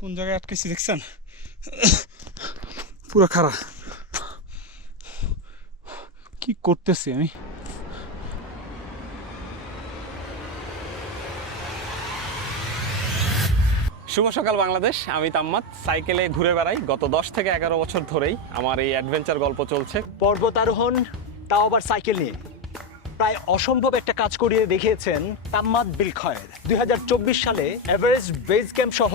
কোন জায়গায় আটকেছি দেখছেন? পুরো খাড়া। কি করতেছি আমি? শুভ সকাল বাংলাদেশ, আমি তাম্মাদ। সাইকেলে ঘুরে বেড়াই গত 10 থেকে 11 বছর ধরেই। আমার এই অ্যাডভেঞ্চার গল্প চলছে। পর্বতারোহণ, তাও আবার সাইকেল নিয়ে। প্রায় অসম্ভব একটা কাজ করিয়ে দেখিয়েছেন তাম্মাদ বিলখয়ের। 2024 সালে এভারেস্ট বেস ক্যাম্প সহ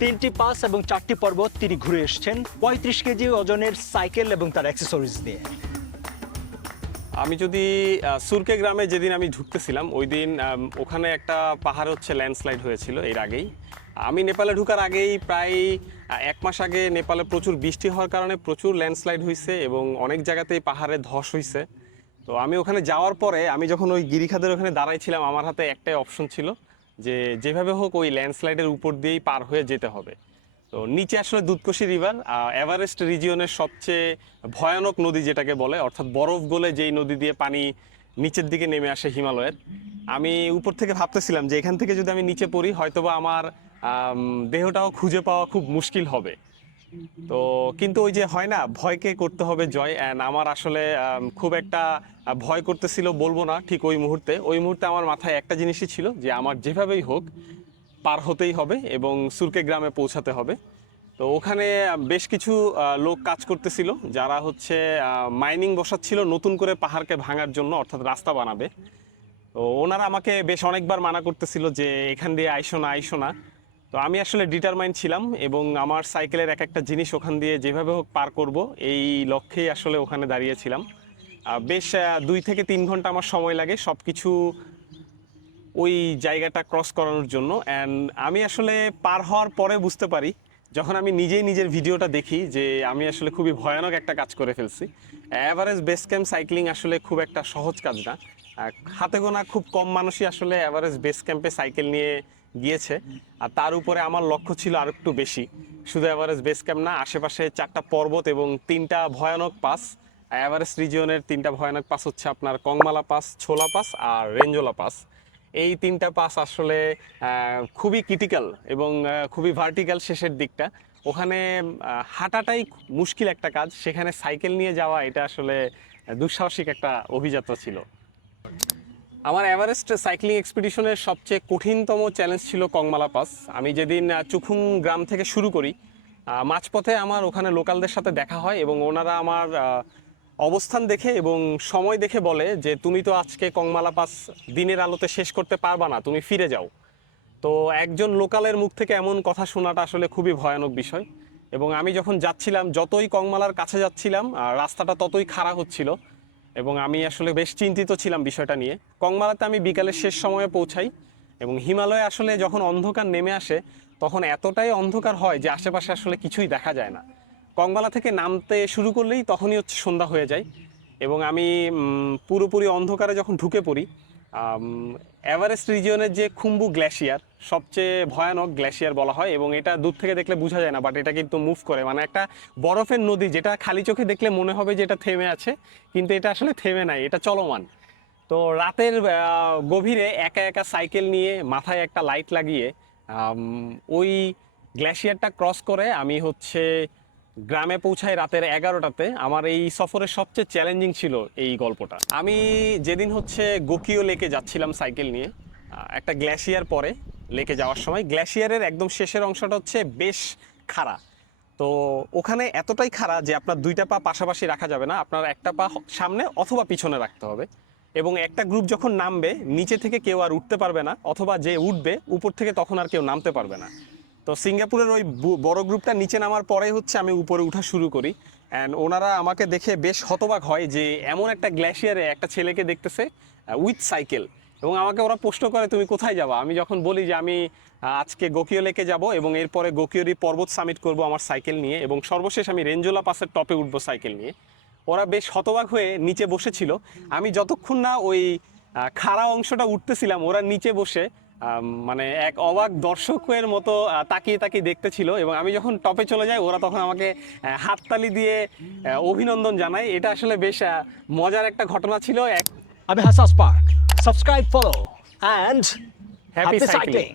3টি পাস এবং 4টি পর্বত তিনি ঘুরে এসেছেন 35 কেজি ওজনের সাইকেল এবং তার অ্যাক্সেসরিজ দিয়ে। আমি যদি সুরকে গ্রামে যেদিন আমি ঢুকতেছিলাম ওই দিন ওখানে একটা পাহাড় হচ্ছে ল্যান্ডস্লাইড হয়েছিল এর আগেই। আমি নেপালে ঢুকার আগেই প্রায় 1 মাস আগে নেপালে প্রচুর বৃষ্টি হওয়ার কারণে প্রচুর ল্যান্ডস্লাইড হয়েছে এবং অনেক জায়গাতেই পাহাড়ে ধস হয়েছে। তো আমি ওখানে যাওয়ার পরে আমি যখন ওই গিরিখাদের ওখানে দাঁড়াইছিলাম, আমার হাতে একটাই অপশন ছিল যে যেভাবে হোক ওই ল্যান্ডস্লাইডের উপর দিয়েই পার হয়ে যেতে হবে। তো নিচে আসলে দুধকোশি রিভার, এভারেস্ট রিজিয়নের সবচেয়ে ভয়ানক নদী যেটাকে বলে, অর্থাৎ বরফ গলে যেই নদী দিয়ে পানি নিচের দিকে নেমে আসে হিমালয়ের। আমি উপর থেকে ভাবতেছিলাম যে এখান থেকে যদি আমি নিচে পড়ি হয়তোবা আমার দেহটাও খুঁজে পাওয়া খুব মুশকিল হবে। তো কিন্তু ওই যে হয় না, ভয়কে করতে হবে জয়। অ্যান্ড আমার আসলে খুব একটা ভয় করতেছিল বলবো না। ঠিক ওই মুহূর্তে আমার মাথায় একটা জিনিসই ছিল যে আমার যেভাবেই হোক পার হতেই হবে এবং সুরকে গ্রামে পৌঁছাতে হবে। তো ওখানে বেশ কিছু লোক কাজ করতেছিল যারা হচ্ছে মাইনিং বসাচ্ছিল নতুন করে পাহাড়কে ভাঙার জন্য, অর্থাৎ রাস্তা বানাবে। তো ওনারা আমাকে বেশ অনেকবার মানা করতেছিল যে এখান দিয়ে আইসো না। তো আমি আসলে ডিটারমাইন্ড ছিলাম এবং আমার সাইকেলের এক একটা জিনিস ওখান দিয়ে যেভাবে হোক পার করব এই লক্ষ্যেই আসলে ওখানে দাঁড়িয়েছিলাম। বেশ 2 থেকে 3 ঘন্টা আমার সময় লাগে সব কিছু ওই জায়গাটা ক্রস করানোর জন্য। অ্যান্ড আমি আসলে পার হওয়ার পরে বুঝতে পারি, যখন আমি নিজেই নিজের ভিডিওটা দেখি, যে আমি আসলে খুবই ভয়ানক একটা কাজ করে ফেলছি। এভারেস্ট বেস ক্যাম্প সাইক্লিং আসলে খুব একটা সহজ কাজ না। হাতে গোনা খুব কম মানুষই আসলে এভারেস্ট বেস ক্যাম্পে সাইকেল নিয়ে গিয়েছে। আর তার উপরে আমার লক্ষ্য ছিল আর একটু বেশি। শুধু এভারেস্ট বেস ক্যাম্প না, আশেপাশে 4টা পর্বত এবং 3টা ভয়ানক পাস। এভারেস্ট রিজিয়নের 3টা ভয়ানক পাস হচ্ছে আপনার কংমালা পাস, ছোলা পাস আর রেঞ্জোলা পাস। এই 3টা পাস আসলে খুবই ক্রিটিক্যাল এবং খুবই ভার্টিক্যাল শেষের দিকটা। ওখানে হাঁটাটাই মুশকিল একটা কাজ, সেখানে সাইকেল নিয়ে যাওয়া এটা আসলে দুঃসাহসিক একটা অভিযাত্রা ছিল। আমার এভারেস্ট সাইক্লিং এক্সপিডিশনের সবচেয়ে কঠিনতম চ্যালেঞ্জ ছিল কংমালা পাস। আমি যেদিন চুখুম গ্রাম থেকে শুরু করি, মাঝপথে আমার ওখানে লোকালদের সাথে দেখা হয় এবং ওনারা আমার অবস্থান দেখে এবং সময় দেখে বলে যে তুমি তো আজকে কংমালা পাস দিনের আলোতে শেষ করতে পারবা না, তুমি ফিরে যাও। তো একজন লোকালের মুখ থেকে এমন কথা শোনাটা আসলে খুবই ভয়ানক বিষয়। এবং আমি যখন যাচ্ছিলাম, যতই কংমালার কাছে যাচ্ছিলাম রাস্তাটা ততই খাড়া হচ্ছিল এবং আমি আসলে বেশ চিন্তিত ছিলাম বিষয়টা নিয়ে। কংমালাতে আমি বিকালের শেষ সময়ে পৌঁছাই এবং হিমালয়ে আসলে যখন অন্ধকার নেমে আসে তখন এতটাই অন্ধকার হয় যে আশেপাশে আসলে কিছুই দেখা যায় না। কংমালা থেকে নামতে শুরু করলেই তখনই হচ্ছে সন্ধ্যা হয়ে যায় এবং আমি পুরোপুরি অন্ধকারে যখন ঢুকে পড়ি। এভারেস্ট রিজিয়নের যে খুম্বু গ্লেশিয়ার সবচেয়ে ভয়ানক গ্লেশিয়ার বলা হয় এবং এটা দূর থেকে দেখলে বোঝা যায় না, বাট এটা কিন্তু মুভ করে, মানে একটা বরফের নদী যেটা খালি চোখে দেখলে মনে হবে যে এটা থেমে আছে, কিন্তু এটা আসলে থেমে নাই, এটা চলমান। তো রাতের গভীরে একা একা সাইকেল নিয়ে মাথায় একটা লাইট লাগিয়ে ওই গ্লেশিয়ারটা ক্রস করে আমি হচ্ছে গ্রামে পৌঁছাই রাতের 11টাতে। আমার এই সফরের সবচেয়ে চ্যালেঞ্জিং ছিল এই গল্পটা। আমি যেদিন হচ্ছে গোকিও লেকে যাচ্ছিলাম সাইকেল নিয়ে, একটা গ্লেশিয়ার পরে লেকে যাওয়ার সময় গ্লেশিয়ারের একদম শেষের অংশটা হচ্ছে বেশ খাড়া। তো ওখানে এতটাই খাড়া যে আপনার 2টা পা পাশাপাশি রাখা যাবে না, আপনার একটা পা সামনে অথবা পিছনে রাখতে হবে। এবং একটা গ্রুপ যখন নামবে নিচে থেকে কেউ আর উঠতে পারবে না, অথবা যে উঠবে উপর থেকে তখন আর কেউ নামতে পারবে না। তো সিঙ্গাপুরের ওই বড় গ্রুপটা নিচে নামার পরে হচ্ছে আমি উপরে উঠা শুরু করি। অ্যান্ড ওনারা আমাকে দেখে বেশ হতবাক হয় যে এমন একটা গ্লেশিয়ারে একটা ছেলেকে দেখতেছে উইথ সাইকেল। এবং আমাকে ওরা প্রশ্ন করে তুমি কোথায় যাবা। আমি যখন বলি যে আমি আজকে গোকিও লেকে যাব এবং এরপরে গোকিওরি পর্বত সামিট করব আমার সাইকেল নিয়ে এবং সর্বশেষ আমি রেঞ্জোলা পাসের টপে উঠবো সাইকেল নিয়ে, ওরা বেশ হতবাক হয়ে নিচে বসেছিল। আমি যতক্ষণ না ওই খাড়া অংশটা উঠতেছিলাম ওরা নিচে বসে মানে এক অবাক দর্শকের মতো তাকিয়ে তাকিয়ে দেখতেছিল। এবং আমি যখন টপে চলে যাই ওরা তখন আমাকে হাততালি দিয়ে অভিনন্দন জানায়। এটা আসলে বেশ মজার একটা ঘটনা ছিল। আমি হাসাস park, subscribe, follow and happy cycling. Cycling.